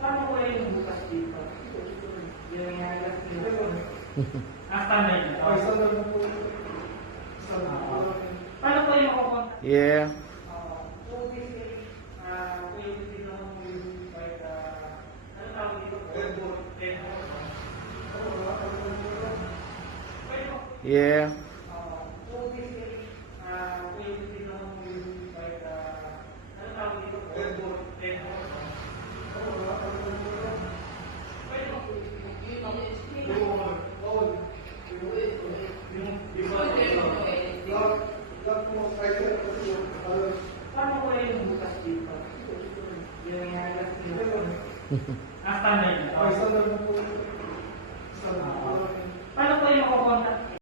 Paano ko yung bukas dito? Yung standard na to? Paano ko yung kukontak? Yeah. So basically, yung dito mo yung kahit, ano tawag dito? Redboard. Yeah. So basically, yung dito mo yung kahit, ano tawag dito? Redboard. Paano ko yung bukas dito? Yung